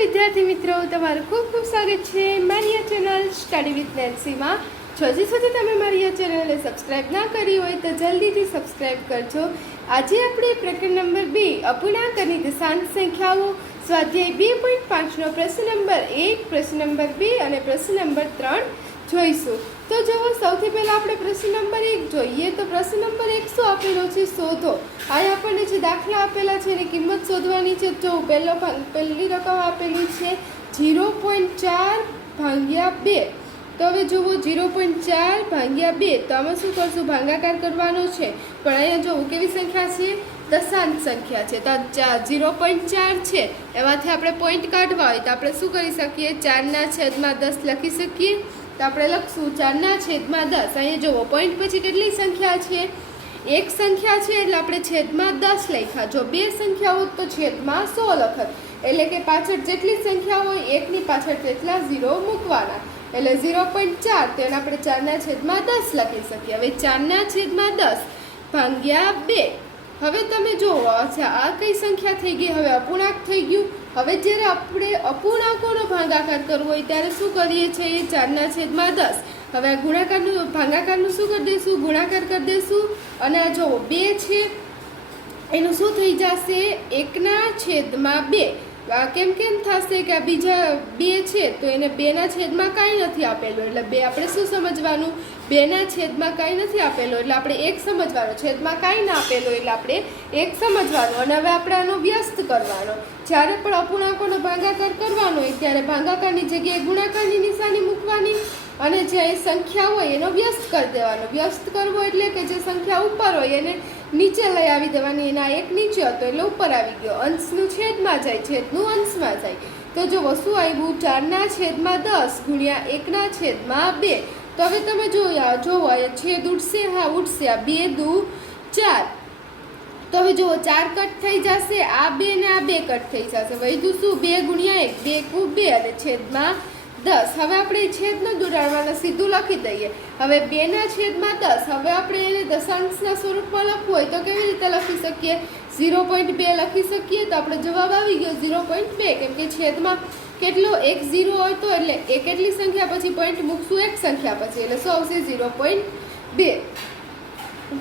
વિદ્યાર્થી મિત્રો, તમારું ખૂબ ખૂબ સ્વાગત છે મારી આ ચેનલ સ્ટડી વિથ નેન્સીમાં. હજી સુધી તમે મારી આ ચેનલને સબસ્ક્રાઈબ ના કરી હોય તો જલ્દીથી સબસ્ક્રાઈબ કરજો. આજે આપણે પ્રકરણ નંબર 2 અપૂર્ણાંક અને દશાંશ સંખ્યાઓ સ્વાધ્યાય 2.5નો પ્રશ્ન નંબર 1, પ્રશ્ન નંબર 2 અને પ્રશ્ન નંબર 3 જોઈશું. તો જુઓ, સૌથી પહેલાં આપણે પ્રશ્ન નંબર 1 જોઈએ. તો પ્રશ્ન નંબર 1 શું આપેલો છે? શોધો. અહીં આપણને જે દાખલા આપેલા છે એની કિંમત શોધવાની છે. જો પહેલી રકમ આપેલી છે 0.4 ભાગ્યા 2. તો હવે જુઓ, 0.4 ભાગ્યા 2 તો આમાં શું કરશું? ભાગાકાર કરવાનો છે. પણ અહીંયા જુઓ કેવી સંખ્યા છે? દશાંશ સંખ્યા છે. તો 0.4 છે, એમાંથી આપણે પોઈન્ટ કાઢવા હોય તો આપણે શું કરી શકીએ? 4/10 લખી શકીએ. તો આપણે લખશું 4/10. અહીંયા જુઓ, પોઈન્ટ પછી કેટલી સંખ્યા છે? એક સંખ્યા છે એટલે આપણે છેદમાં 10 લખ્યા. જો બે સંખ્યા હોત તો છેદમાં 100 લખત. એટલે કે પાછળ જેટલી સંખ્યા હોય એકની પાછળ તેટલા 0 મૂકવાના. એટલે 0.4 તો એને આપણે 4/10 લખી શકીએ. હવે 4/10 ભાગ્યા 2. હવે તમે જુઓ, અચ્છા આ કઈ સંખ્યા થઈ ગઈ? હવે અપૂર્ણાંક થઈ ગયું. હવે જ્યારે આપણે અપૂર્ણાંકોનો ભાગાકાર કરવો હોય ત્યારે શું કરીએ છીએ? 4/10. હવે આ ભાગાકારનું શું કરી દઈશું? ગુણાકાર કરી દઈશું. અને આ જુઓ 2 છે, એનું શું થઈ જશે? 1/2. કેમ થશે કે આ બીજા 2 છે તો એને 2/છેદમાં કાંઈ નથી આપેલું. એટલે 2 આપણે શું સમજવાનું? 2/છેદમાં કાંઈ નથી આપેલું એટલે આપણે 1 સમજવાનું. છેદમાં કાંઈ ના આપેલું એટલે આપણે 1 સમજવાનું. અને હવે આપણે આનો વ્યસ્ત કરવાનો. જ્યારે પણ અપૂર્ણાંકોનો ભાગાકાર કરવાનો હોય ત્યારે ભાગાકારની જગ્યાએ ગુણાકારની નિશાની મૂકવાની અને જે સંખ્યા હોય એનો વ્યસ્ત કરી દેવાનો. વ્યસ્ત કરવો એટલે કે જે સંખ્યા ઉપર હોય એને નીચે લઈ આવી દેવાની. એના 1 નીચે હતો એટલે ઉપર આવી ગયો. અંશનું છેદમાં જાય, છેદનું અંશમાં જાય. તો જુઓ શું આવ્યું? 4/10 ગુણ્યા 1/2. તો હવે તમે જોવો છેદ ઉઠશે. હા ઉઠશે. આ 2 દુ 4. તો હવે જુઓ 4 કટ થઈ જશે. આ 2 ને આ 2 કટ થઈ જશે. વધ્યું શું? 2 ગુણ્યા 1, 2 કુ 2 અને છેદમાં 10. હવે આપણે છેદ ન દોડાડવાના, સીધું લખી દઈએ. હવે 2/10. હવે આપણે એને દશાંશના સ્વરૂપમાં લખવું હોય તો કેવી રીતે લખી શકીએ? 0.2 લખી શકીએ. તો આપણે જવાબ આવી ગયો 0.2. કેમ કે છેદમાં કેટલો? 1 0 હોય તો એટલે એક કેટલી સંખ્યા પછી પોઈન્ટ મૂકશું? 1 સંખ્યા પછી. એટલે શું આવશે? 0.2.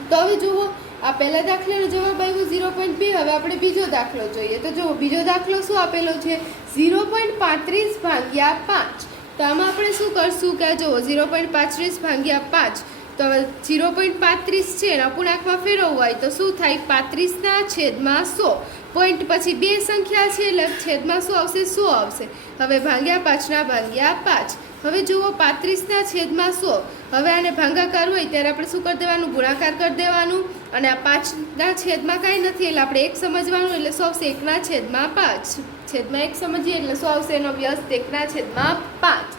તો હવે જુઓ, આ પહેલા દાખલાનો જવાબ આવ્યો 0.2. હવે આપણે બીજો દાખલો જોઈએ. તો જુઓ, બીજો દાખલો શું આપેલો છે? 0.35 ભાગ્યા 5. તો આમાં આપણે શું કરશું કે જુઓ 0.35 ભાગ્યા 5. તો હવે 0.35 છે ને અપૂર્ણાંકમાં ફેરવવું હોય તો શું થાય? 35/100. પોઈન્ટ પછી 2 સંખ્યા છે એટલે છેદમાં શું આવશે? 100 આવશે. હવે ભાગ્યા 5/5. હવે જુઓ 35/100. હવે આને ભાગાકાર હોય ત્યારે આપણે શું કરી દેવાનું? ગુણાકાર કરી દેવાનું. અને આ 5/છેદમાં કાંઈ નથી એટલે આપણે 1 સમજવાનું. એટલે શું આવશે? 1/5. છેદમાં 1 સમજીએ એટલે શું આવશે? એનો વ્યસ્ત 1/5.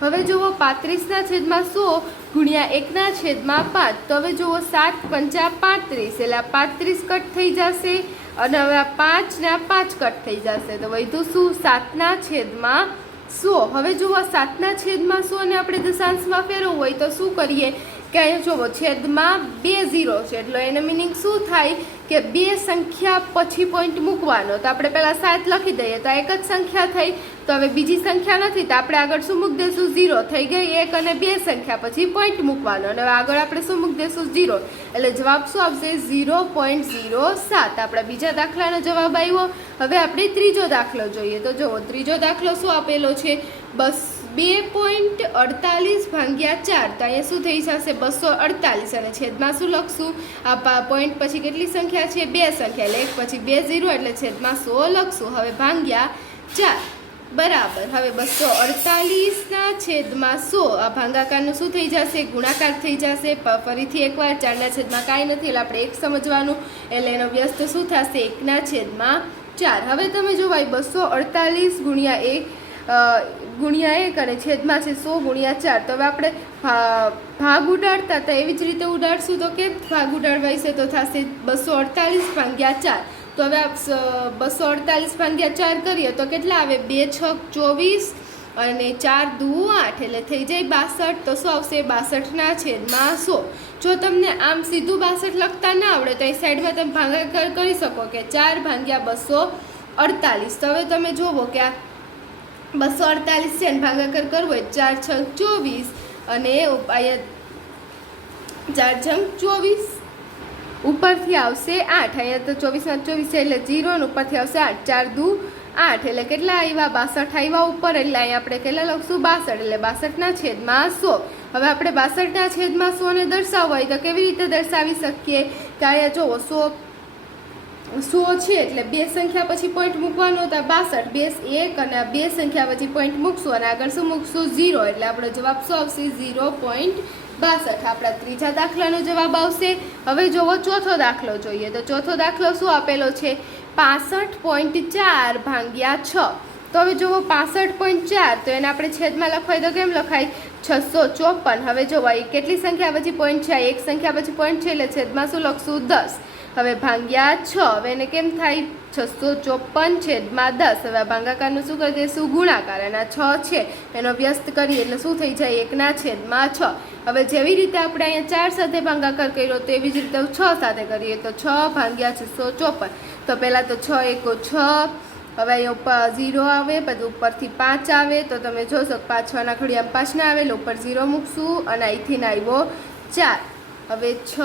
હવે જુઓ 35/100 ગુણ્યા 1/5. તો હવે જુઓ 7×5 = 35. એટલે આ 35 કટ થઈ જશે. અને હવે આ 5 ને આ 5 કટ થઈ જશે. તો વધ્યું શું? 7/100. હવે જુઓ 7/100 ને આપણે દશાંશમાં ફેરવવું હોય તો શું કરીએ? કે અહીંયા જુઓ છેદમાં 2 0 છે એટલે એનો મિનિંગ શું થાય? કે 2 સંખ્યા પછી પોઈન્ટ મૂકવાનો. તો આપણે પહેલાં 7 લખી દઈએ તો એક જ સંખ્યા થઈ. તો હવે બીજી સંખ્યા નથી તો આપણે આગળ શું મૂકી દઈશું? 0 થઈ ગઈ. 1 અને 2 સંખ્યા પછી પોઈન્ટ મૂકવાનો. અને હવે આગળ આપણે શું મૂકી દઈશું? 0. એટલે જવાબ શું આવશે? 0.07. આપણા બીજા દાખલાનો જવાબ આવ્યો. હવે આપણે ત્રીજો દાખલો જોઈએ. તો જુઓ, ત્રીજો દાખલો શું આપેલો છે? 2.48 ભાગ્યા 4. તો અહીંયા શું થઈ જશે? 248. અને છેદમાં શું લખશું? આ પોઈન્ટ પછી કેટલી સંખ્યા છે? 2 સંખ્યા. એટલે 1 પછી 2 0 એટલે છેદમાં 100 લખશું. હવે ભાગ્યા 4 બરાબર. હવે 248/100. આ ભાગાકારનું શું થઈ જશે? ગુણાકાર થઈ જશે. ફરીથી એકવાર 4/છેદમાં કાંઈ નથી એટલે આપણે 1 સમજવાનું. એટલે એનો વ્યસ્ત શું થશે? 1/4. હવે તમે જો ભાઈ 248 ગુણ્યા 1 અને છેદમાં છે 100 ગુણ્યા 4. તો હવે આપણે ભાગ ઉડાડતા હતા એવી જ રીતે ઉડાડશું. તો કેમ ભાગ ઉડાડવાય છે? તો થશે 248/4. તો હવે 248/4 કરીએ તો કેટલા આવે? 2 6 24 અને 4 દુ 8 એટલે થઈ જાય 62. તો શું આવશે? 62/100. જો તમને આમ સીધું 62 લખતા ના આવડે તો એ સાઈડમાં તમે ભાગાકાર કરી શકો કે 4/248. તો હવે તમે જુઓ કે આ 248 છે અને ભાગાકાર કરવો હોય 4 × 24 અને અહીંયા 4 × 24 ઉપરથી આવશે 8, અહીંયા તો 24 × 24 છે એટલે 0 અને ઉપરથી આવશે 8, 4 × 2 = 8 એટલે કેટલા આવ્યા 62 આવ્યા ઉપર, એટલે અહીંયા આપણે કેટલા લખશું 62 એટલે 62/100. હવે આપણે 62/100 ને દર્શાવવા હોય તો કેવી રીતે દર્શાવી શકીએ કે અહીંયા જુઓ 100 છે એટલે બે સંખ્યા પછી પોઈન્ટ મૂકવાનો, તો 62 બેઝ 1 અને આ બે સંખ્યા પછી પોઈન્ટ મૂકશું અને આગળ શું મૂકશું 0, એટલે આપણો જવાબ શું આવશે 0.62. આપણા ત્રીજા દાખલાનો જવાબ આવશે. હવે જોવો ચોથો દાખલો જોઈએ, તો ચોથો દાખલો શું આપેલો છે 65.4 ભાગ્યા 6. તો હવે જુઓ 65.4 તો એને આપણે છેદમાં લખવાય તો કેમ લખાય 654. હવે જોવો એ કેટલી સંખ્યા પછી પોઈન્ટ છે, એક સંખ્યા પછી પોઈન્ટ છે એટલે છેદમાં શું લખશું 10. હવે ભાગ્યા 6, હવે એને કેમ થાય 654/10. હવે ભાગાકારનું શું કરી દઈશું ગુણાકાર, અને આ 6 છે એનો વ્યસ્ત કરીએ એટલે શું થઈ જાય 1/6. હવે જેવી રીતે આપણે અહીંયા 4 સાથે ભાગાકાર કર્યો તો એવી જ રીતે 6 સાથે કરીએ તો 6/654. તો પહેલાં તો 6 × 1 = 6. હવે અહીંયા ઉપર 0 આવે, પછી ઉપરથી 5 આવે, તો તમે જોશો 5 × 6 ના ઘડિયામાં 5 ના આવે એટલે ઉપર 0 મૂકશું અને અહીંથી આવ્યો 4. હવે 6 ×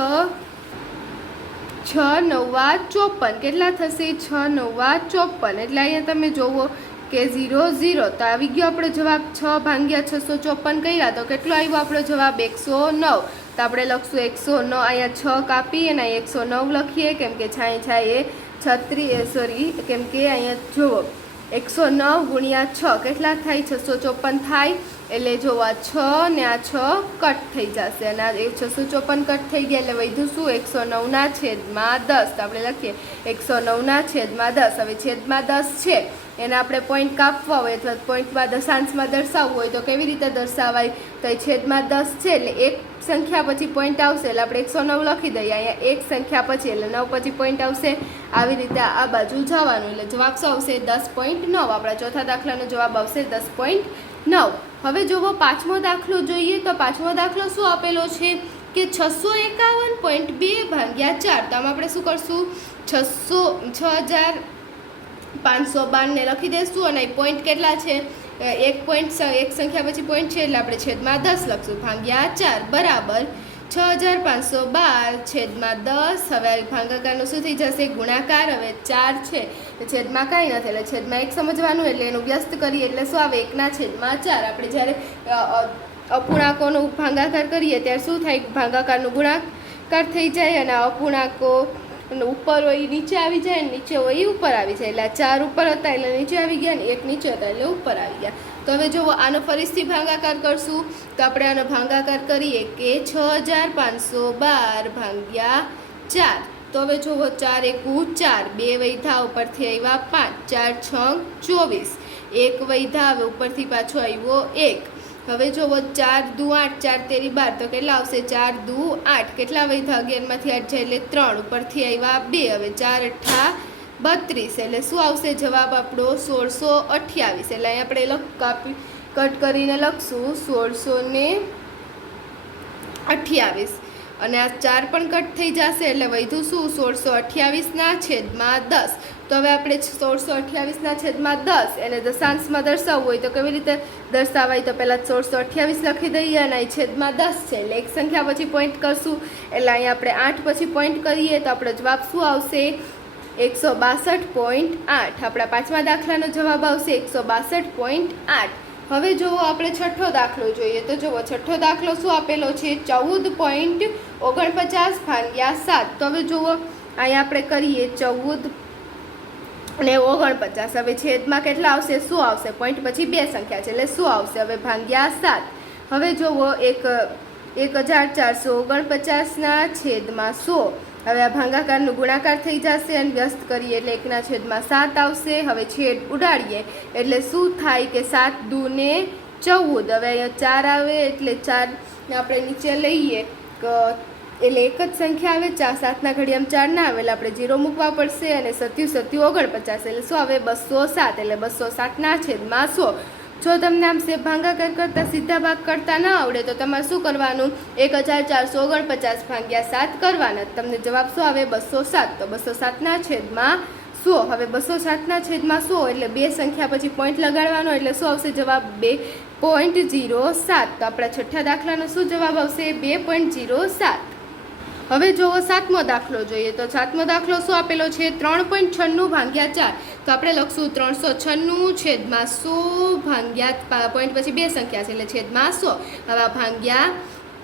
9 = 54. કેટલા થશે 6 × 9 = 54, એટલે અહીંયા તમે જોવો કે 0 0. તો આવી ગયો આપણો જવાબ 6/654 કર્યા તો કેટલો આવ્યો આપણો જવાબ 109. તો આપણે લખશું 109, અહીંયા 6 કાપી અને 109 લખીએ કેમ કે છાંય 36 કેમ કે અહીંયા જુઓ 109 × 6 કેટલા થાય 654 થાય, એટલે જો આ 6 ને આ 6 કટ થઈ જશે અને આ 654 કટ થઈ ગયા એટલે વધ્યું શું 109/10. તો આપણે લખીએ 109/10. હવે છેદમાં 10 છે એને આપણે પોઈન્ટ કાપવા હોય અથવા પોઈન્ટમાં દશાંશમાં દર્શાવવું હોય તો કેવી રીતે દર્શાવાય, તો એ છેદમાં 10 છે એટલે એક સંખ્યા પછી પોઈન્ટ આવશે એટલે આપણે 109 લખી દઈએ, અહીંયા એક સંખ્યા પછી એટલે 9 પછી પોઈન્ટ આવશે. આવી રીતે આ બાજુ જવાનું એટલે જવાબ શું આવશે 10.9. આપણા ચોથા દાખલાનો જવાબ આવશે 10.9. હવે જોવો પાંચમો દાખલો જોઈએ, તો પાંચમો દાખલો શું આપેલો છે કે 651.2 ભાગ્યા 4. તો આમાં આપણે શું કરશું 6512 ને લખી દઈશું અને પોઈન્ટ કેટલા છે એક સંખ્યા પછી પોઈન્ટ છે એટલે આપણે છેદમાં 10 લખશું ભાગ્યા 4 બરાબર 6512/10. હવે ભાગાકારનું શું થઈ જશે ગુણાકાર. હવે 4 છે છેદમાં કાંઈ નથી એટલે છેદમાં 1 સમજવાનું, એટલે એનું વ્યસ્ત કરીએ એટલે શું આવે 1/4. આપણે જ્યારે અપૂર્ણાંકોનો ભાગાકાર કરીએ ત્યારે શું થાય ભાગાકારનું ગુણાકાર થઈ જાય અને અપૂર્ણાંકો ઉપર હોય નીચે આવી જાય, નીચે હોય ઉપર આવી જાય. એટલે 4 ઉપર હતા એટલે નીચે આવી ગયા ને 1 નીચે હતા એટલે ઉપર આવી ગયા. તો હવે જુઓ આનો ફરીથી ભાગાકાર કરશું તો આપણે આનો ભાગાકાર કરીએ કે 6512/4. તો હવે જુઓ 4 × 1 = 4, 2 વધ્યા ઉપરથી આવ્યા 5, 4 × 6 = 24, 1 વધ્યા હવે ઉપરથી પાછો આવ્યો 1. હવે જુઓ 4 × 2 = 8, 4 × 13 = 12, તો કેટલા આવશે 4 × 2 = 8. કેટલા વધ્યા 11માંથી 8 જાય એટલે 3, ઉપરથી આવ્યા 2. હવે 4 × 8 = 32, એટલે શું આવશે જવાબ આપણો 1628. એટલે અહીં આપણે કટ કરીને લખશું 1628 અને આ 4 પણ કટ થઈ જશે એટલે વધ્યું શું 1628/10. તો હવે આપણે 1628/10 એને દશાંશમાં દર્શાવવું હોય તો કેવી રીતે દર્શાવાય, તો પહેલાં 1628 લખી દઈએ અને અહીં છેદમાં 10 છે એટલે એક સંખ્યા પછી પોઈન્ટ કરશું એટલે અહીં આપણે 8 પછી પોઈન્ટ કરીએ તો આપણો જવાબ શું આવશે 162.8. આપણા પાંચમા દાખલાનો જવાબ આવશે 162.8. હવે જુઓ આપણે છઠ્ઠો દાખલો જોઈએ, તો જુઓ છઠ્ઠો દાખલો શું આપેલો છે 14.49 ભાગ્યા 7. તો હવે જુઓ અહીંયા આપણે કરીએ 14 અને 49. હવે છેદમાં કેટલા આવશે શું આવશે પોઈન્ટ પછી બે સંખ્યા છે એટલે શું આવશે હવે ભાગ્યા 7. હવે જુઓ 1449/100. હવે આ ભાગાકારનું ગુણાકાર થઈ જશે અને વ્યસ્ત કરીએ એટલે 1/7 આવશે. હવે છેદ ઉડાડીએ એટલે શું થાય કે 7 × 2 = 14. હવે અહીંયા 4 આવે એટલે 4 આપણે નીચે લઈએ એટલે એક જ સંખ્યા આવે, 7ના ઘડિયામાં 4 ના આવે એટલે આપણે 0 મૂકવા પડશે અને 7 × 7 = 49 એટલે શું આવે 207. એટલે 207/100. જો તમને આમ ભાગાકાર કરતાં સીધા ભાગ કરતાં ન આવડે તો તમારે શું કરવાનું 1449/7 કરવાના, તમને જવાબ શું આવે 207. તો 207/100 100. હવે 207ના છેદમાં 100 એટલે બે સંખ્યા પછી પોઈન્ટ લગાડવાનો એટલે શું આવશે જવાબ 2.07. તો આપણા છઠ્ઠા દાખલાનો શું જવાબ આવશે 2.07. હવે જુઓ સાતમો દાખલો જોઈએ. તો સાતમો દાખલો શું આપેલો છે 3.96 ભાગ્યા 4. તો આપણે લખશું 396 છેદમાં 100 ભાગ્યા પોઈન્ટ પછી બે સંખ્યા છે એટલે છેદમાં 100. હવે આ ભાગ્યા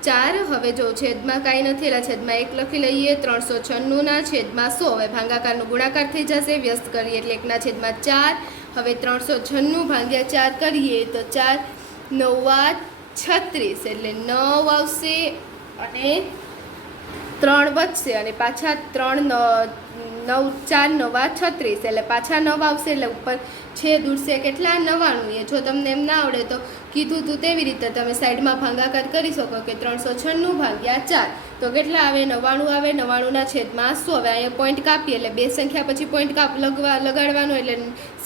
4. હવે જો છેદમાં કાંઈ નથી એટલે છેદમાં 1 લખી લઈએ. 396ના છેદમાં 100. હવે ભાગાકારનો ગુણાકાર થઈ જશે, વ્યસ્ત કરીએ એટલે 1ના છેદમાં 4. હવે 396 ભાગ્યા 4 કરીએ તો 4 9 36 એટલે 9 આવશે અને 3 વધશે અને પાછા 3 9 4 9 36 એટલે પાછા 9 આવશે એટલે ઉપર છેદ ઉડશે કેટલા 99. એ જો તમને એમ ના આવડે તો કીધું તું તેવી રીતે તમે સાઈડમાં ભાગાકાર કરી શકો કે 396 ભાગ્યા 4 તો કેટલા આવે 99 આવે. 99ના છેદમાં 100. હવે અહીંયા પોઈન્ટ કાપીએ એટલે બે સંખ્યા પછી પોઈન્ટ લગાડવાનો એટલે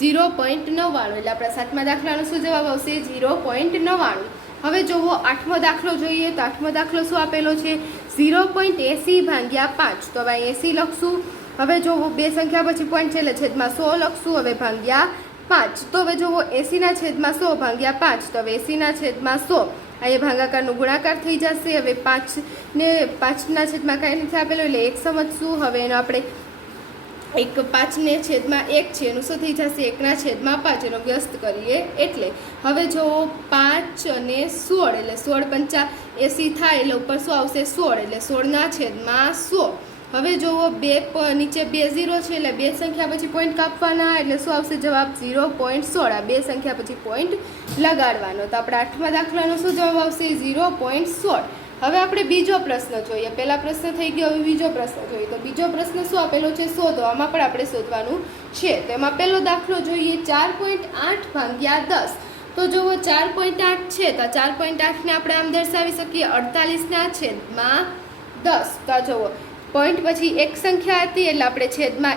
0.99 એટલે આપણા સાતમા દાખલાનો શું જવાબ આવશે 0.99. હવે જુઓ આઠમો દાખલો જોઈએ. તો આઠમો દાખલો શું આપેલો છે 0.80 ભાગ્યા 5. તો હવે 80 લખશું. હવે જુઓ બે સંખ્યા પછી પોઈન્ટ છે એટલે છેદમાં 100 લખશું. હવે ભાગ્યા 5. તો હવે જુઓ 80ના છેદમાં 100 ભાગ્યા 5. તો હવે 80ના છેદમાં 100 અહીંયા ભાગાકારનો ગુણાકાર થઈ જશે. હવે 5ના છેદમાં કાંઈ નથી આપેલું એટલે 1 સમજશું. હવે એનો આપણે 5ને છેદમાં 1 છે એનું શું થઈ જશે 1ના છેદમાં 5 એનો વ્યસ્ત કરીએ એટલે. હવે જો 5 અને 16 એટલે 16 પંચા 80 થાય એટલે ઉપર શું આવશે 16 એટલે 16ના છેદમાં 100. હવે જુઓ નીચે 2 0 છે એટલે બે સંખ્યા પછી પોઈન્ટ કાપવાના એટલે શું આવશે જવાબ 0.16. આ બે સંખ્યા પછી પોઈન્ટ લગાડવાનો. તો આપણે આઠમા દાખલાનો શું જવાબ આવશે 0.16. હવે આપણે બીજો પ્રશ્ન જોઈએ. પહેલા પ્રશ્ન થઈ ગયો, હવે બીજો પ્રશ્ન જોઈએ. તો બીજો પ્રશ્ન શું આપેલો છે શોધો. આમાં પણ આપણે શોધવાનું છે. તો એમાં પહેલો દાખલો જોઈએ 4.8 ભાગ્યા 10. તો જુઓ 4.8 છે તો 4.8ને આપણે આમ દર્શાવી શકીએ 48ના છેદમાં 10. તો જુઓ પોઈન્ટ પછી એક સંખ્યા હતી એટલે આપણે છેદમાં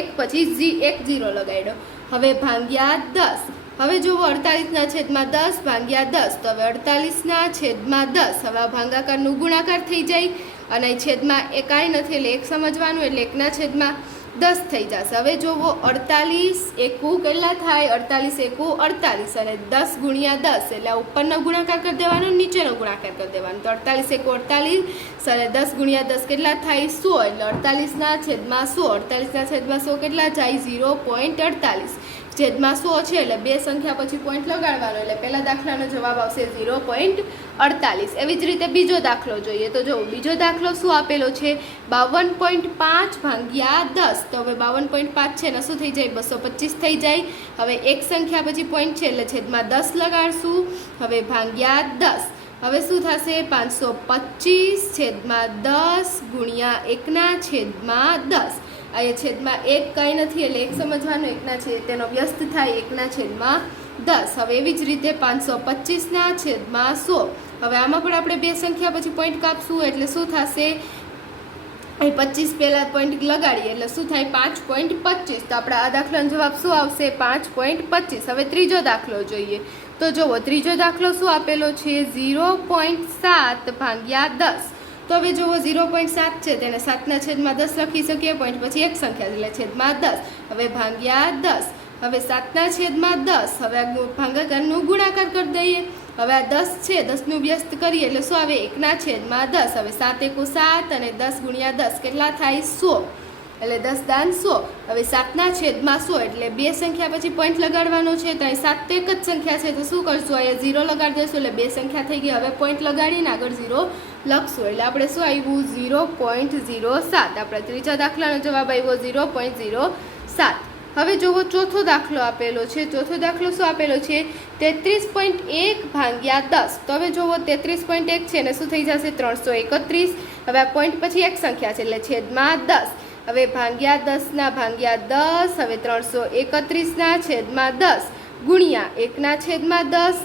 એક પછી 1 0 લગાડ્યો. હવે ભાગ્યા 10. હવે જુઓ 48ના છેદમાં 10 ભાગ્યા 10. તો હવે 48ના છેદમાં 10. હવે આ ભાગાકારનું ગુણાકાર થઈ જાય અને છેદમાં એ કાંઈ નથી એટલે 1 સમજવાનું એટલે 1ના છેદમાં 10 થઈ જશે. હવે જુઓ 48 એકુ કેટલા થાય 48 એકુ 48 અને 10 ગુણ્યા 10 એટલે ઉપરનો ગુણાકાર કરી દેવાનો, નીચેનો ગુણાકાર કરી દેવાનો. તો 48 એકુ 48 અને 10 ગુણ્યા 10 કેટલા થાય 100 એટલે 48ના છેદમાં 100. 48ના છેદમાં 100 કેટલા જાય 0.48 છેદમાં 100 છે એટલે બે સંખ્યા પછી પોઈન્ટ લગાડવાનો એટલે પહેલા દાખલાનો જવાબ આવશે 0.48. એવી જ રીતે બીજો દાખલો જોઈએ. તો જો બીજો દાખલો શું આપેલો છે 52.5 ભાગ્યા 10. તો હવે 52.5 છે ને શું થઈ જાય 225 થઈ જાય. હવે એક સંખ્યા પછી પોઈન્ટ છે એટલે છેદમાં 10 લગાડશું. હવે ભાગ્યા 10. હવે શું થશે 525 છેદમાં 10 ગુણ્યા 1ના છેદમાં 10. અહીંયા છેદમાં 1 કાંઈ નથી એટલે 1 સમજવાનું. 1ના છેદ તેનો વ્યસ્ત થાય 1ના છેદમાં 10. હવે એવી જ રીતે 525ના છેદમાં 100. હવે આમાં પણ આપણે બે સંખ્યા પછી પોઈન્ટ કાપશું એટલે શું થશે 25 પહેલાં પોઈન્ટ લગાડીએ એટલે શું થાય 5.25. તો આપણા આ દાખલાનો જવાબ શું આવશે 5.25. હવે ત્રીજો દાખલો જોઈએ. તો જુઓ ત્રીજો દાખલો શું આપેલો છે 0.7 ભાગ્યા 10. તો હવે જુઓ 0.7 છે તેને 7ના છેદમાં 10 લખી શકીએ. પોઈન્ટ પછી એક સંખ્યા એટલે છેદમાં 10. હવે ભાગ્યા 10. હવે 7ના છેદમાં 10. હવે ભાગાકારનું ગુણાકાર કરી દઈએ. હવે આ 10 છે 10નું વ્યસ્ત કરીએ એટલે શું આવે 1ના છેદમાં 10. હવે 7 એકુ 7 અને 10 ગુણ્યા 10 કેટલા થાય 100 એટલે 10 દાન 100. હવે 7ના છેદમાં 100 એટલે બે સંખ્યા પછી પોઈન્ટ લગાડવાનો છે. તો અહીં 7 તો એક જ સંખ્યા છે તો શું કરશું અહીંયા 0 લગાડી દઈશું એટલે બે સંખ્યા થઈ ગઈ. હવે પોઈન્ટ લગાડીને આગળ 0 લખશું એટલે આપણે શું આવ્યું 0.07. આપણા ત્રીજા દાખલાનો જવાબ આવ્યો 0.07. હવે જુઓ ચોથો દાખલો આપેલો છે. ચોથો દાખલો શું આપેલો છે 33.1 ભાગ્યા 10. તો હવે જુઓ 33.1 છે ને શું થઈ જશે 331. હવે આ પોઈન્ટ પછી એક સંખ્યા છે એટલે છેદમાં 10. હવે ભાગ્યા 10ના ભાગ્યા 10. હવે 331ના છેદમાં 10 ગુણ્યા 1ના છેદમાં 10.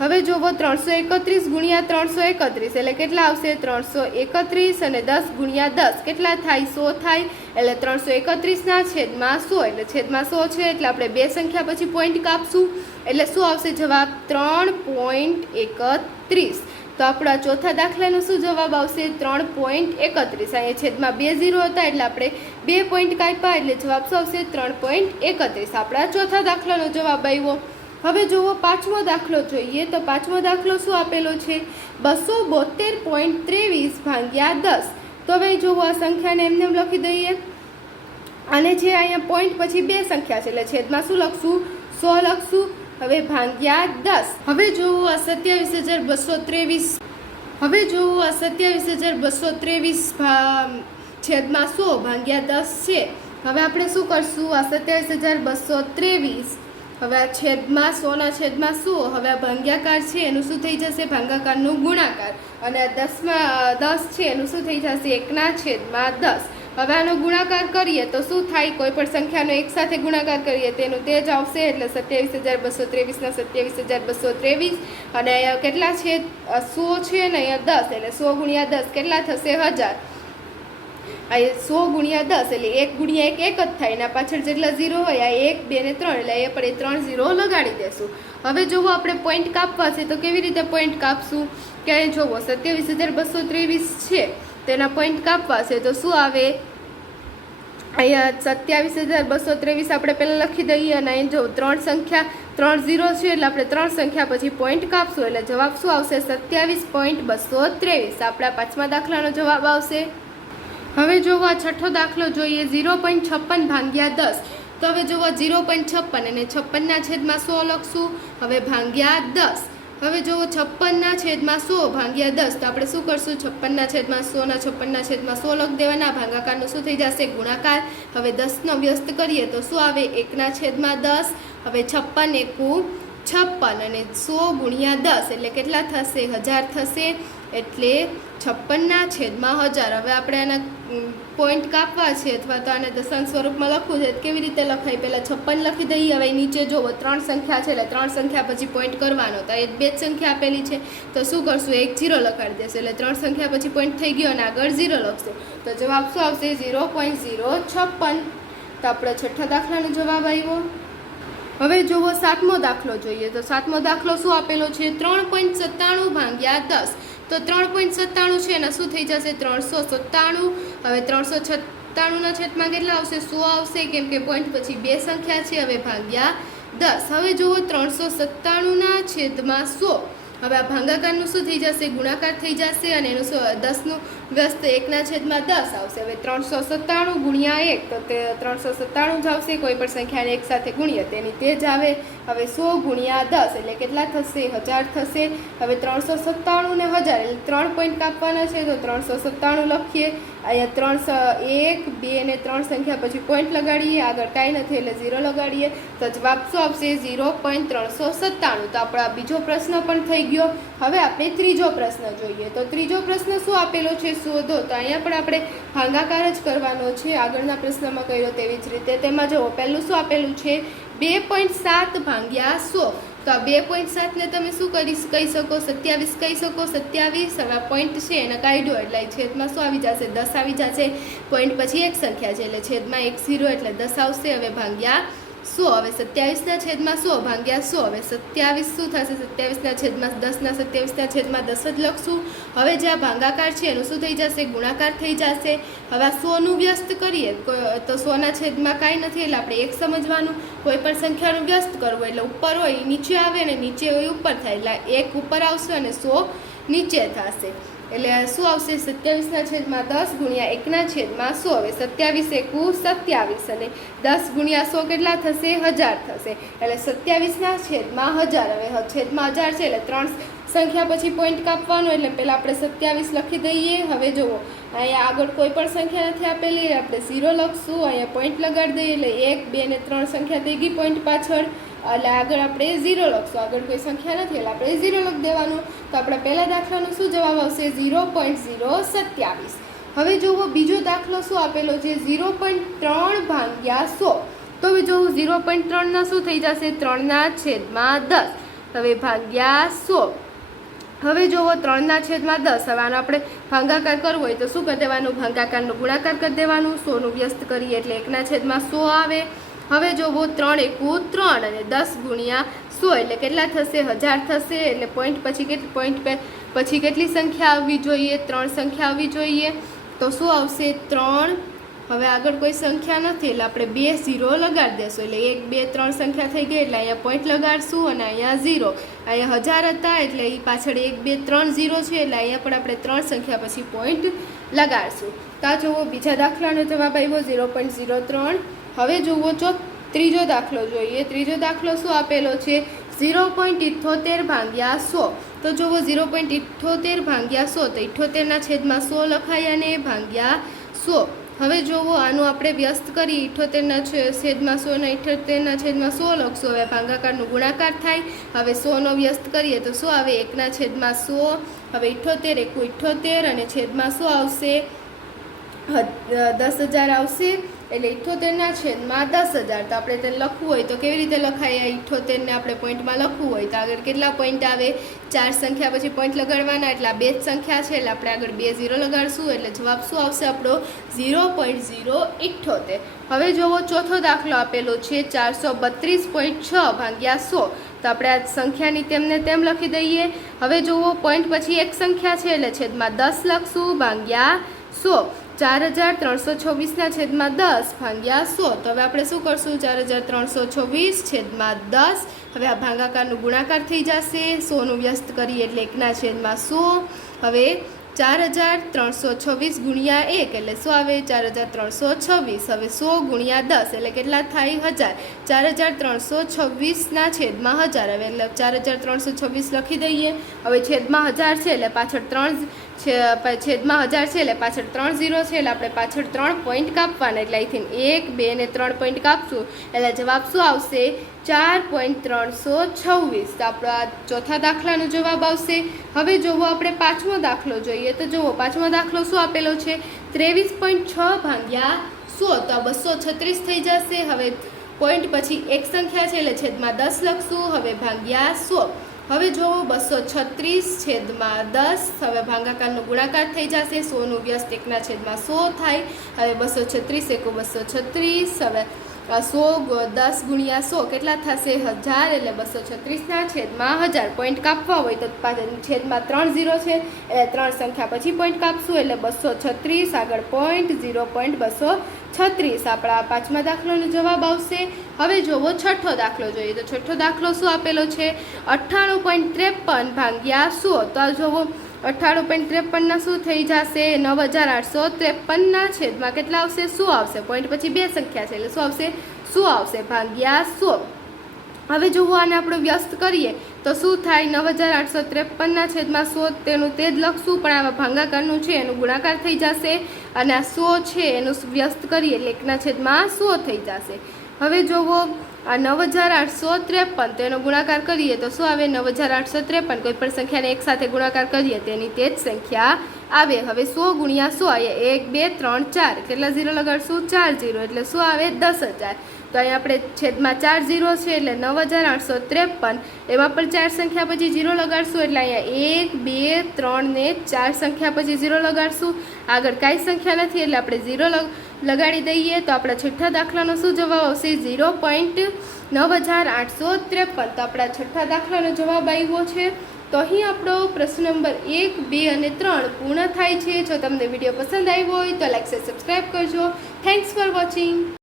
હવે જુઓ 331 ગુણ્યા 331 એટલે કેટલા આવશે 331 અને 10 ગુણ્યા 10 કેટલા થાય 100 થાય એટલે 331ના છેદમાં 100 એટલે છેદમાં 100 છે એટલે આપણે બે સંખ્યા પછી પોઈન્ટ કાપશું એટલે શું આવશે જવાબ 3.31. તો આપણા ચોથા દાખલાનો શું જવાબ આવશે? 3.31. અહીંયા છેદમાં 2 0 હતા એટલે આપણે 2 પોઈન્ટ કાપ્યા એટલે જવાબ શું આવશે? 3.31. આપણા ચોથા દાખલાનો જવાબ આવ્યો. હવે જુઓ પાંચમો દાખલો જોઈએ. તો પાંચમો દાખલો શું આપેલો છે? 272.23 ભાગ્યા 10. તો હવે જુઓ આ સંખ્યાને એમને એમ લખી દઈએ. અને જે અહીંયા પોઈન્ટ પછી બે સંખ્યા છે એટલે છેદમાં શું લખશું? 100 લખશું. હવે ભાગ્યા 10. હવે જુઓ આ 27,223. હવે જુઓ આ 27,223 છેદમાં 100 ભાગ્યા 10 છે. હવે આપણે શું કરશું? આ 27,223 હવે આ છેદમાં 100 છેદમાં 100. હવે આ ભાગ્યાકાર છે એનું શું થઈ જશે? ભાગાકારનું ગુણાકાર. અને આ 10 છે એનું શું થઈ જશે? 1/10. હવે આનો ગુણાકાર કરીએ તો શું થાય? કોઈ પણ સંખ્યાનો એક સાથે ગુણાકાર કરીએ તેનું તે જ આવશે. એટલે 27,223 ના 27,223. અને અહીંયા કેટલા છે? 100 છે ને અહીંયા 10 એટલે 100 ગુણ્યા 10 કેટલા થશે? 1000. અહીંયા 100 ગુણ્યા 10 એટલે 1 ગુણ્યા 1 1 જ થાય. એના પાછળ જેટલા 0 હોય આ 1 2 ને 3 એટલે એ પણ 3 0 લગાડી દેશું. હવે જુઓ આપણે પોઈન્ટ કાપવા છે તો કેવી રીતે પોઈન્ટ કાપશું? કે જુઓ 27,223 છે તેના પોઈન્ટ કાપવા છે તો શું આવે? અહીંયા 27,223 આપણે પહેલાં લખી દઈએ. અને અહીં જો 3 સંખ્યા 3 0 છે એટલે આપણે 3 સંખ્યા પછી પોઈન્ટ કાપશું એટલે જવાબ શું આવશે? 27.223. આપણા પાંચમા દાખલાનો જવાબ આવશે. હવે જુઓ આ છઠ્ઠો દાખલો જોઈએ. 0.56 ભાગ્યા 10. તો હવે જુઓ 0.56 અને 56 છેદમાં 100 લખશું. હવે ભાગ્યા 10. હવે જુઓ 56 છેદમાં 100 ભાગ્યા 10. તો આપણે શું કરશું? 56 છેદમાં 100 56 છેદમાં 100 લખ દેવાના. ભાગાકારનું શું થઈ જશે? ગુણાકાર. હવે 10નો વ્યસ્ત કરીએ તો શું આવે? 1/10. હવે 56 એકુ 56 અને 100 ગુણ્યા 10 એટલે કેટલા થશે? 1000 થશે. એટલે 56 છેદમાં 1000. હવે આપણે આના પોઈન્ટ કાપવા છે અથવા તો આને દશાંશ સ્વરૂપમાં લખવું છે કેવી રીતે લખાય? પહેલાં 56 લખી દઈએ. હવે નીચે જુઓ 3 સંખ્યા છે એટલે 3 સંખ્યા પછી પોઈન્ટ કરવાનો. તો એ 2 સંખ્યા આપેલી છે તો શું કરશું? 1 0 લખાડી દેશે એટલે 3 સંખ્યા પછી પોઈન્ટ થઈ ગયો અને આગળ 0 લખશું. તો જવાબ શું આવશે? 0.056. તો આપણો છઠ્ઠા દાખલાનો જવાબ આવ્યો. હવે જુઓ સાતમો દાખલો જોઈએ. તો સાતમો દાખલો શું આપેલો છે? 3.97 ભાગ્યા 10. તો 3.97 છે એના શું થઈ જશે? 397. હવે 397 છેદમાં કેટલા આવશે? 100 આવશે કેમ કે પોઈન્ટ પછી બે સંખ્યા છે. હવે ભાગ્યા 10. હવે જુઓ 397 છેદમાં 100. હવે આ ભાગાકારનું શું થઈ જશે? ગુણાકાર થઈ જશે. અને એનું 10નું વ્યસ્ત 1/10 આવશે. હવે 397 ગુણ્યા 1 તો તે 397 જ આવશે. કોઈ પણ સંખ્યાને એક સાથે ગુણીએ તેની તે જ આવે. હવે 100 ગુણ્યા 10 એટલે કેટલા થશે? 1000 થશે. હવે 397 ને 1000 એટલે 3 પોઈન્ટ કાપવાના છે તો 397 લખીએ. અહીંયા 1 2 ને 3 સંખ્યા પછી પોઈન્ટ લગાડીએ. આગળ કાંઈ નથી એટલે 0 લગાડીએ. તો જવાબ શું આવશે? 0.397. તો આપણા બીજો પ્રશ્ન પણ થઈ ગયો. હવે આપણે ત્રીજો પ્રશ્ન જોઈએ. તો ત્રીજો પ્રશ્ન શું આપેલો છે? શોધો. તો અહીંયા પણ આપણે ભાગાકાર જ કરવાનો છે. આગળના પ્રશ્નમાં કર્યો તેવી જ રીતે. તેમાં જુઓ પહેલું શું આપેલું છે? 2.7 ભાગ્યા 100. તો આ 2.7 ને તમે શું કહી શકો? 27 કહી શકો. 27 હવે પોઈન્ટ છે એને કાઢ્યો એટલે છેદમાં શું આવી જશે? 10 આવી જશે. પોઈન્ટ પછી એક સંખ્યા છે એટલે છેદમાં 1 0 એટલે 10 આવશે. હવે ભાગ્યા 100. હવે 27 છેદમાં 100 ભાગ્યા 100. હવે 27 શું થશે? 27 છેદમાં 10 27 છેદમાં 10 જ લખશું. હવે જે આ ભાગાકાર છે એનું શું થઈ જશે? ગુણાકાર થઈ જશે. હવે આ 100નું વ્યસ્ત કરીએ તો 100 છેદમાં કાંઈ નથી એટલે આપણે એક સમજવાનું. કોઈ પણ સંખ્યાનું વ્યસ્ત કરવું એટલે ઉપર હોય એ નીચે આવે અને નીચે હોય ઉપર થાય એટલે 1 ઉપર આવશે અને 100 નીચે થશે. એટલે શું આવશે? 27 છેદમાં 10 ગુણ્યા 1/100. હવે 27 એકુ 27 અને 10 ગુણ્યા 100 કેટલા થશે? 1000 થશે. એટલે 27 છેદમાં 1000. હવે છેદમાં 1000 છે એટલે 3 સંખ્યા પછી પોઈન્ટ કાપવાનો એટલે પહેલાં આપણે 27 લખી દઈએ. હવે જુઓ અહીંયા આગળ કોઈ પણ સંખ્યા નથી આપેલી આપણે 0 લખશું. અહીંયા પોઈન્ટ લગાડી દઈએ એટલે 1 2 ને 3 સંખ્યા થઈ ગઈ પોઈન્ટ પાછળ. એટલે આગળ આપણે 0 લખશું. આગળ કોઈ સંખ્યા નથી એટલે આપણે 0 લખી દેવાનું. તો આપણા પહેલા દાખલાનો શું જવાબ આવશે? 0.027. હવે જુઓ બીજો દાખલો શું આપેલો છે? 0.3 ભાગ્યા 100. તો હવે જુઓ 0.3 શું થઈ જશે? 3/10. હવે ભાગ્યા 100. હવે જુઓ 3/10. હવે આનો આપણે ભાગાકાર કરવો હોય તો શું કરી દેવાનું? ભાગાકારનો ગુણાકાર કરી દેવાનું. 100નું વ્યસ્ત કરીએ એટલે 1/100 આવે. હવે જોવો 3 એકુ 3 અને 10 ગુણ્યા 100 એટલે કેટલા થશે? 1000 થશે. એટલે પોઈન્ટ પછી કેટલી સંખ્યા આવવી જોઈએ? 3 સંખ્યા આવવી જોઈએ. તો શું આવશે? 3. હવે આગળ કોઈ સંખ્યા નથી એટલે આપણે 2 ઝીરો લગાડી દેશું. એટલે 1 2 3 સંખ્યા થઈ ગઈ એટલે અહીંયા પોઈન્ટ લગાડશું અને અહીંયા 0. અહીંયા 1000 હતા એટલે એ પાછળ 1 2 3 0 છે એટલે અહીંયા પણ આપણે 3 સંખ્યા પછી પોઈન્ટ લગાડશું. તો આ જુઓ બીજા દાખલાનો જવાબ આવ્યો 0.03. હવે જુઓ ત્રીજો દાખલો જોઈએ. ત્રીજો દાખલો શું આપેલો છે? 0.78 ભાગ્યા 100. તો જુઓ 0.78 ભાગ્યા 100 તો 78ના છેદમાં 100 લખાય અને ભાગ્યા 100. હવે જુઓ આનું આપણે વ્યસ્ત કરી 78ના છેદમાં 100 ને 78ના છેદમાં 100 લખશું. હવે ભાગાકારનું ગુણાકાર થાય. હવે 100નો વ્યસ્ત કરીએ તો શું આવે? 1ના છેદમાં 100. હવે 78 એકુ 78 અને છેદમાં શું આવશે? 10,000 આવશે. એટલે 78ના છેદમાં 10,000. તો આપણે તેને લખવું હોય તો કેવી રીતે લખાય? 78ને આપણે પોઈન્ટમાં લખવું હોય તો આગળ કેટલા પોઈન્ટ આવે? 4 સંખ્યા પછી પોઈન્ટ લગાડવાના. એટલે આ 2 જ સંખ્યા છે એટલે આપણે આગળ 2 0 લગાડશું. એટલે જવાબ શું આવશે આપણો? 0.078. હવે જુઓ ચોથો દાખલો આપેલો છે 432.6 ભાગ્યા 100. તો આપણે આ સંખ્યાની તેમને તેમ લખી દઈએ. હવે જુઓ પોઈન્ટ પછી એક સંખ્યા છે એટલે છેદમાં 10 લખશું ભાગ્યા 100. 4326ના છેદમાં 10 ભાગ્યા 100. તો હવે આપણે શું કરશું? 4326 છેદમાં 10. હવે આ ભાગાકારનું ગુણાકાર થઈ જશે. 100નું વ્યસ્ત કરીએ એટલે 1ના છેદમાં 100. હવે 4326 ગુણ્યા 1 એટલે શું આવે? 4326. હવે 100 ગુણ્યા 10 એટલે કેટલા થાય? 1000. 4326ના છેદમાં 1000. હવે એટલે 4326 લખી દઈએ. હવે છેદમાં 1000 છે એટલે પાછળ 3 છેદમાં 1000 છે એટલે પાછળ 3 0 છે એટલે આપણે પાછળ 3 પોઈન્ટ કાપવાના. એટલે અહીંથી 1 2 ને 3 પોઈન્ટ કાપશું એટલે જવાબ શું આવશે? 4.326. તો આપણો આ ચોથા દાખલાનો જવાબ આવશે. હવે જુઓ આપણે પાંચમો દાખલો જોઈએ. તો જુઓ પાંચમો દાખલો શું આપેલો છે? 23.6 ભાગ્યા 100. તો આ 236 થઈ જશે. હવે પોઈન્ટ પછી એક સંખ્યા છે એટલે છેદમાં 10 લખશું. હવે ભાગ્યા 100. હવે જુઓ 236 છેદમાં 10. હવે ભાગાકારનો ગુણાકાર થઈ જશે. 100નું વ્યસ્ત 1ના છેદમાં 100 થાય. હવે 236 એકુ 236. હવે 100 10 ગુણ્યા 100 કેટલા થશે? 1000. એટલે 236ના છેદમાં 1000. પોઈન્ટ કાપવા હોય તો છેદમાં 3 0 છે એટલે 3 સંખ્યા પછી પોઈન્ટ કાપશું એટલે 236 આગળ પોઈન્ટ 0.236. આપણા પાંચમા દાખલાનો જવાબ આવશે. હવે જુઓ છઠ્ઠો દાખલો જોઈએ. તો છઠ્ઠો દાખલો શું આપેલો છે? 98.53 ભાગ્યા 100. તો આ જુઓ 98.53ના શું થઈ જશે? 9853ના છેદમાં કેટલા આવશે? 100 આવશે. પોઈન્ટ પછી 2 સંખ્યા છે એટલે શું આવશે? 100 આવશે ભાગ્યા 100. હવે જુઓ આને આપણે વ્યસ્ત કરીએ તો શું થાય? 9853ના છેદમાં 100 તેનું તે જ લખશું પણ આમાં ભાગાકારનું છે એનું ગુણાકાર થઈ જશે અને આ 100 છે એનું વ્યસ્ત કરીએ એટલે 1ના છેદમાં 100 થઈ જશે. હવે જુઓ આ 9853 તેનો ગુણાકાર કરીએ તો શું આવે? 9853. કોઈ પણ સંખ્યાને એક સાથે ગુણાકાર કરીએ તેની તે જ સંખ્યા આવે. હવે 100 ગુણ્યા 100 1 2 3 4 કેટલા 0 લગાડશું? 4 0 એટલે શું આવે? 10,000. તો અહીંયા આપણે છેદમાં 4 0 છે એટલે 9853. એમાં પણ 4 સંખ્યા પછી 0 લગાડશું એટલે અહીંયા 1 2 3 ને 4 સંખ્યા પછી 0 લગાડશું. આગળ કાંઈ સંખ્યા નથી એટલે આપણે 0 લગાડી દઈએ. તો આપણા છઠ્ઠા દાખલાનો શું જવાબ આવશે? 0.9853. તો આપણા છઠ્ઠા દાખલાનો જવાબ આવ્યો છે. તો અહીં આપણો પ્રશ્ન નંબર 1 2 અને 3 પૂર્ણ થાય છે. જો તમને વિડીયો પસંદ આવ્યો હોય તો લાઈક સબસ્ક્રાઈબ કરજો. Thanks for watching.